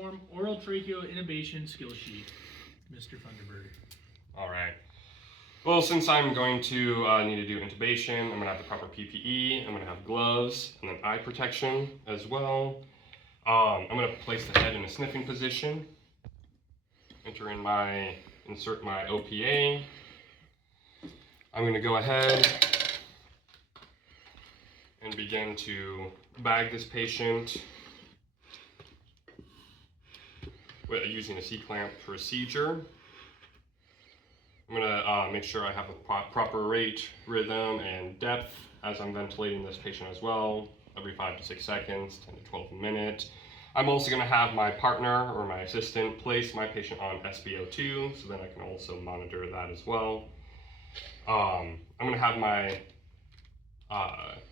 perform oral tracheal intubation skill sheet. Mr. Thunderbird. All right. Well, since I'm going to need to do intubation, I'm going to have the proper PPE, I'm going to have gloves, and then eye protection as well. I'm going to place the head in a sniffing position, insert my OPA. I'm going to go ahead and begin to bag this patient using a C-clamp procedure. I'm going to make sure I have a proper rate, rhythm, and depth as I'm ventilating this patient as well, every 5 to 6 seconds, 10 to 12 a minute. I'm also going to have my partner or my assistant place my patient on SpO2, so then I can also monitor that as well. I'm going to have my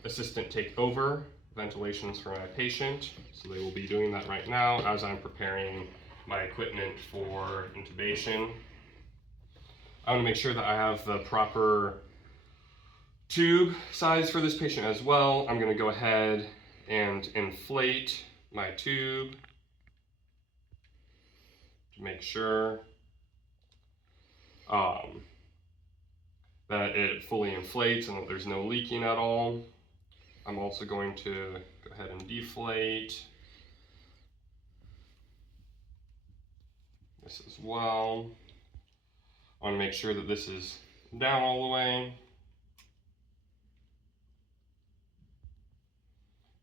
assistant take over ventilations for my patient, so they will be doing that right now as I'm preparing my equipment for intubation. I want to make sure that I have the proper tube size for this patient as well. I'm going to go ahead and inflate my tube to make sure that it fully inflates and that there's no leaking at all. I'm also going to go ahead and deflate this as well. I want to make sure that this is down all the way,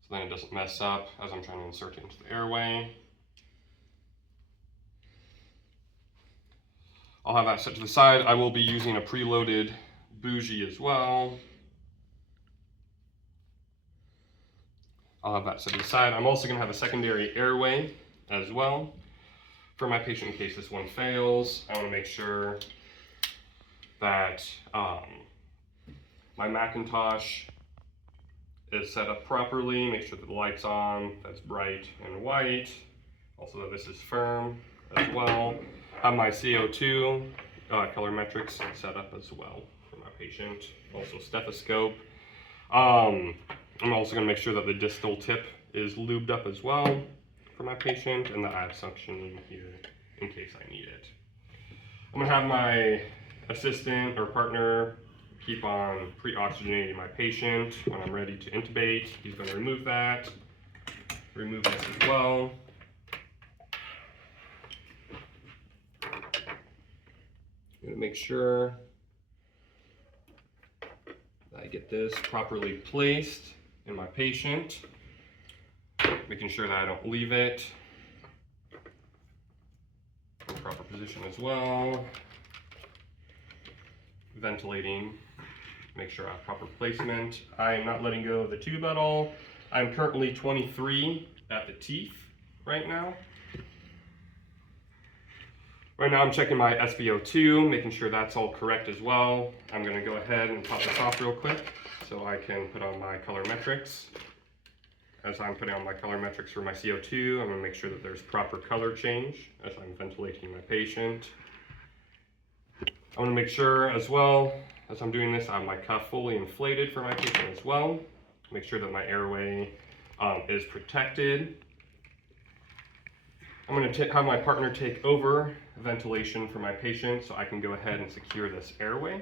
so then it doesn't mess up as I'm trying to insert it into the airway. I'll have that set to the side. I will be using a preloaded bougie as well. I'll have that set to the side. I'm also going to have a secondary airway as well for my patient in case this one fails. I want to make sure that my Macintosh is set up properly. Make sure that the light's on, that's bright and white. Also that this is firm as well. Have my CO2 colorimetrics set up as well for my patient. Also stethoscope. I'm also going to make sure that the distal tip is lubed up as well for my patient, and that I have suctioning here in case I need it. I'm going to have my assistant or partner keep on pre-oxygenating my patient. When I'm ready to intubate, he's going to remove that, remove this as well. I'm going to make sure that I get this properly placed in my patient, making sure that I don't leave it in the proper position as well. Ventilating, make sure I have proper placement. I am not letting go of the tube at all. I'm currently 23 at the teeth right now. Right now I'm checking my SpO2, making sure that's all correct as well. I'm going to go ahead and pop this off real quick so I can put on my colorimetrics. As I'm putting on my colorimetrics for my CO2, I'm going to make sure that there's proper color change as I'm ventilating my patient. I want to make sure as well, as I'm doing this, I have my cuff fully inflated for my patient as well. Make sure that my airway is protected. I'm going to have my partner take over ventilation for my patient so I can go ahead and secure this airway.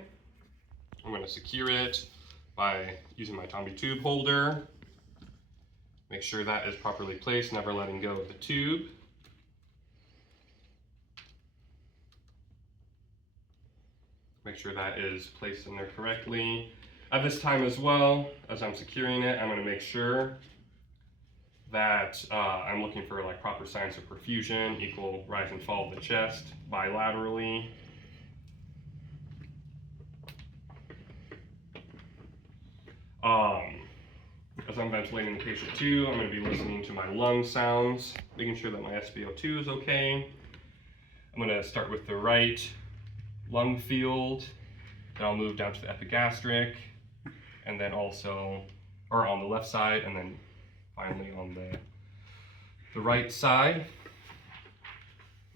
I'm going to secure it by using my Tommy tube holder. Make sure that is properly placed, never letting go of the tube. Make sure that is placed in there correctly. At this time as well, as I'm securing it, I'm going to make sure that I'm looking for like proper signs of perfusion, equal rise and fall of the chest bilaterally. As I'm ventilating the patient too, I'm going to be listening to my lung sounds, making sure that my SpO2 is okay. I'm going to start with the right lung field, then I'll move down to the epigastric, and then also, or on the left side, and then finally on the right side.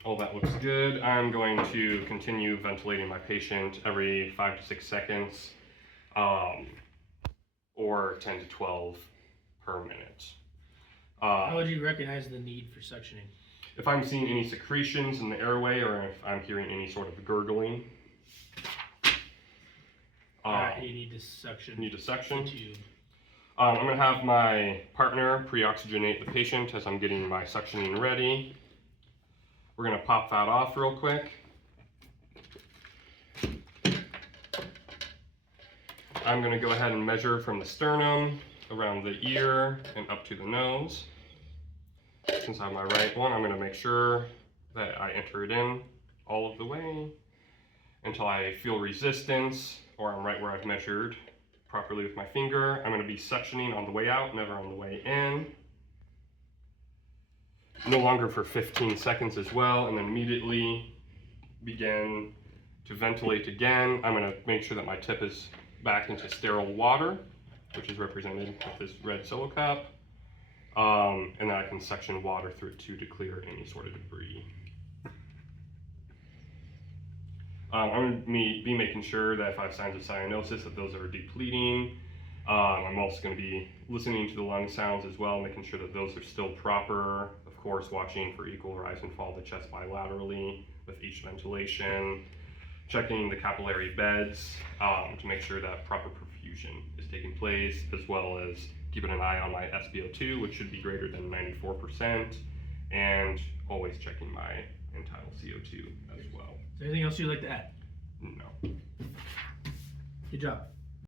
All that looks good. I'm going to continue ventilating my patient every 5 to 6 seconds, or 10 to 12 per minute. How would you recognize the need for suctioning? If I'm seeing any secretions in the airway or if I'm hearing any sort of gurgling, you need to suction. need to suction. The tube. I'm going to have my partner pre-oxygenate the patient as I'm getting my suctioning ready. We're going to pop that off real quick. I'm going to go ahead and measure from the sternum, around the ear, and up to the nose. Since I have my right one, I'm going to make sure that I enter it in all of the way until I feel resistance, or I'm right where I've measured properly with my finger. I'm going to be suctioning on the way out, never on the way in. No longer for 15 seconds as well, and then immediately begin to ventilate again. I'm going to make sure that my tip is back into sterile water, which is represented with this red solo cup, and then I can suction water through it too to clear any sort of debris. I'm going to be making sure that if I have signs of cyanosis, that those are depleting. I'm also going to be listening to the lung sounds as well, making sure that those are still proper. Of course, watching for equal rise and fall of the chest bilaterally with each ventilation. Checking the capillary beds to make sure that proper perfusion is taking place, as well as keeping an eye on my SpO2, which should be greater than 94%, and always checking my end-tidal CO2 as well. Is there anything else you'd like to add? No. Good job.